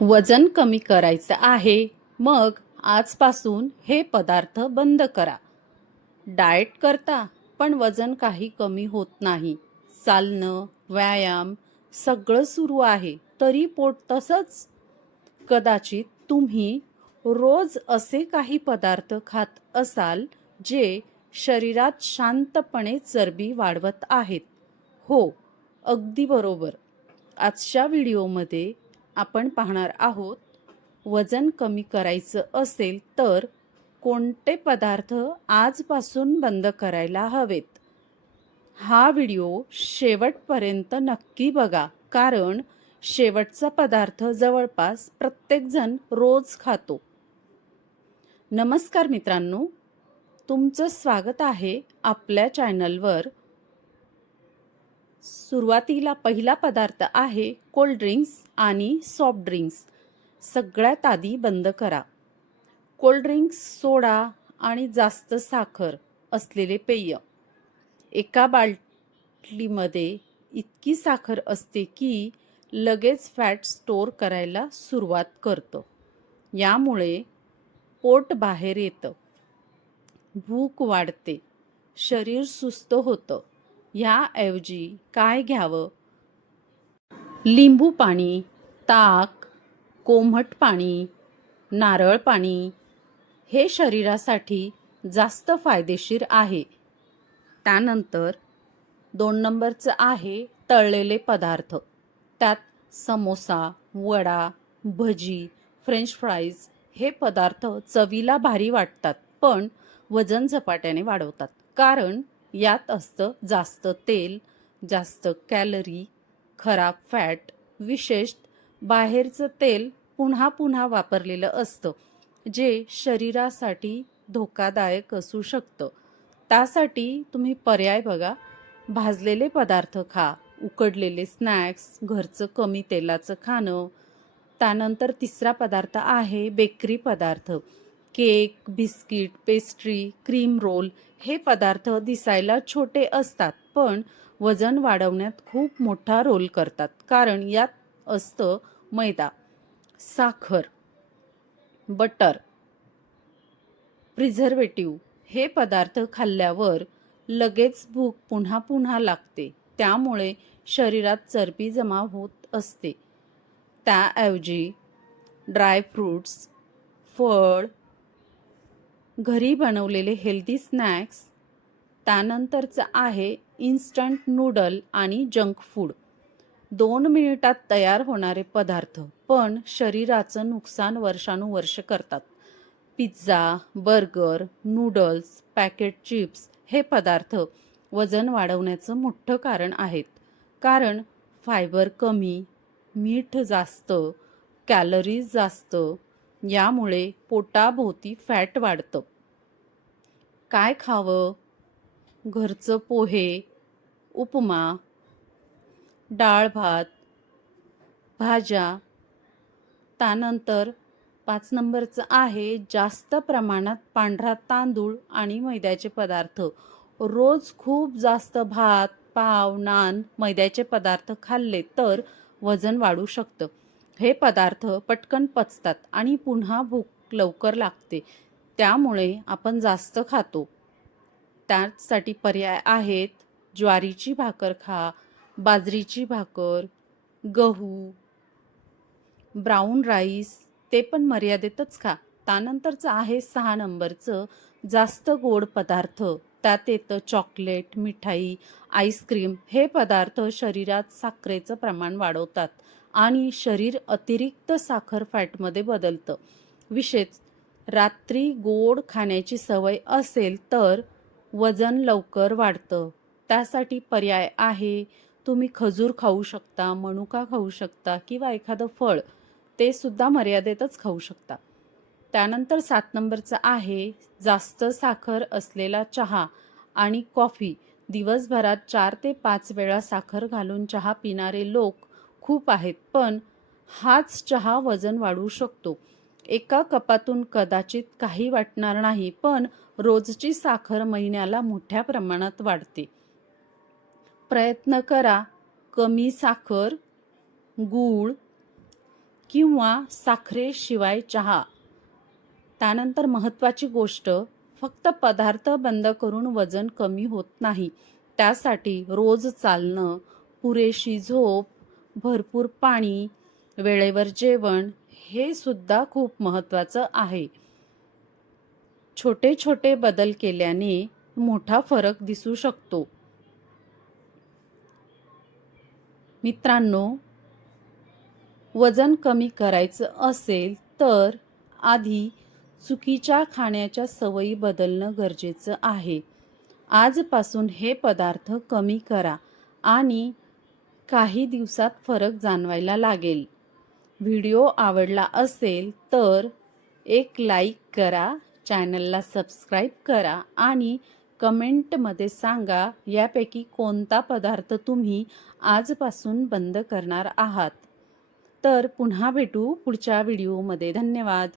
वजन कमी करायचं आहे, मग आजपासून हे पदार्थ बंद करा. डाएट करता पण वजन काही कमी होत नाही. चालणं, व्यायाम सगळं सुरू आहे, तरी पोट तसंच. कदाचित तुम्ही रोज असे काही पदार्थ खात असाल जे शरीरात शांतपणे चरबी वाढवत आहेत. हो, अगदी बरोबर. आजच्या व्हिडिओमध्ये आपण पाहणार आहोत, वजन कमी करायचं असेल तर कोणते पदार्थ आजपासून बंद करायला हवेत. हा व्हिडिओ शेवटपर्यंत नक्की बघा, कारण शेवटचा पदार्थ जवळपास प्रत्येकजण रोज खातो. नमस्कार मित्रांनो, तुमचं स्वागत आहे आपल्या चॅनलवर. सुरुवातीला पहिला पदार्थ आहे कोल्ड ड्रिंक्स आणि सॉफ्ट ड्रिंक्स. सगळ्यात आधी बंद करा. कोल्ड ड्रिंक्स, सोडा आणि जास्त साखर असलेले पेय. एका बाटलीमध्ये इतकी साखर असते की लगेच फॅट स्टोअर करायला सुरुवात करतं. यामुळे पोट बाहेर येतं, भूक वाढते, शरीर सुस्त होतं. ह्याऐवजी काय घ्यावं? लिंबू पाणी, ताक, कोमट पाणी, नारळ पाणी हे शरीरासाठी जास्त फायदेशीर आहे. त्यानंतर 2 नंबरचं आहे तळलेले पदार्थ. त्यात समोसा, वडा, भजी, फ्रेंच फ्राईज हे पदार्थ चवीला भारी वाटतात, पण वजन झपाट्याने वाढवतात. कारण यात असतं जास्त तेल, जास्त कॅलरी, खराब फॅट. विशेष बाहेरचं तेल पुन्हा पुन्हा वापरलेलं असतं, जे शरीरासाठी धोकादायक असू शकतं. त्यासाठी तुम्ही पर्याय बघा. भाजलेले पदार्थ खा, उकडलेले स्नॅक्स, घरचं कमी तेलाचं खाणं. त्यानंतर तिसरा पदार्थ आहे बेकरी पदार्थ. Cake, biscuit, pastry, cream roll हे पदार्थ दिसायला छोटे असतात, पण वजन वाढवण्यात खूप मोठा रोल करतात. कारण यात असतं मैदा, साखर, बटर, प्रिझर्वेटिव्ह. हे पदार्थ खाल्ल्यावर लगेच भूक पुन्हा पुन्हा लागते, त्यामुळे शरीरात चरबी जमा होत असते. त्याऐवजी ड्रायफ्रूट्स, फळ, घरी बनवलेले हेल्दी स्नॅक्स. त्यानंतरचं आहे इन्स्टंट नूडल आणि जंक फूड. 2 मिनिटात तयार होणारे पदार्थ, पण शरीराचं नुकसान वर्षानुवर्ष करतात. Pizza, burger, noodles, packet chips हे पदार्थ वजन वाढवण्याचं मोठं कारण आहेत. कारण फायबर कमी, मीठ जास्त, कॅलरीज जास्त. यामुळे पोटाभोवती फॅट वाढतं. काय खावं? घरचं पोहे, उपमा, डाळ भात, भाज्या. त्यानंतर 5 नंबरचं आहे जास्त प्रमाणात पांढरा तांदूळ आणि मैद्याचे पदार्थ. रोज खूप जास्त भात, पाव, नान, मैद्याचे पदार्थ खाल्ले तर वजन वाढू शकतं. हे पदार्थ पटकन पचतात आणि पुन्हा भूक लवकर लागते, त्यामुळे आपण जास्त खातो. त्यासाठी पर्याय आहेत ज्वारीची भाकर खा, बाजरीची भाकर, गहू, ब्राऊन राईस, ते पण मर्यादेतच खा. त्यानंतरचं आहे 6 नंबरचं जास्त गोड पदार्थ. त्यात येतं चॉकलेट, मिठाई, आईस्क्रीम. हे पदार्थ शरीरात साखरेचं प्रमाण वाढवतात आणि शरीर अतिरिक्त साखर फॅटमध्ये बदलतं. विशेष रात्री गोड खाण्याची सवय असेल तर वजन लवकर वाढतं. त्यासाठी पर्याय आहे, तुम्ही खजूर खाऊ शकता, मनुका खाऊ शकता किंवा एखादं फळ, ते सुद्धा मर्यादेतच खाऊ शकता. त्यानंतर 7 नंबरचं आहे जास्त साखर असलेला चहा आणि कॉफी. दिवसभरात 4 ते 5 वेळा साखर घालून चहा पिणारे लोक खूप आहेत, पण हाच चहा वजन वाढवू शकतो. एका कपातून कदाचित काही वाटणार नाही, पण रोजची साखर महिन्याला मोठ्या प्रमाणात वाढते. प्रयत्न करा कमी साखर, गूळ किंवा साखरेशिवाय चहा. त्यानंतर महत्त्वाची गोष्ट, फक्त पदार्थ बंद करून वजन कमी होत नाही. त्यासाठी रोज चालणं, पुरेशी झोप, भरपूर पाणी, वेळेवर जेवण हे सुद्धा खूप महत्त्वाचं आहे. छोटे छोटे बदल केल्याने मोठा फरक दिसू शकतो. मित्रांनो, वजन कमी करायचं असेल तर आधी चुकीच्या खाण्याच्या सवयी बदलणं गरजेचं आहे. आजपासून हे पदार्थ कमी करा आणि काही दिवसात फरक जाणवायला लागेल. व्हिडिओ आवडला असेल तर एक लाईक करा, चॅनलला सबस्क्राईब करा आणि कमेंटमध्ये सांगा यापैकी कोणता पदार्थ तुम्ही आजपासून बंद करणार आहात. तर पुन्हा भेटू पुढच्या व्हिडिओमध्ये. धन्यवाद.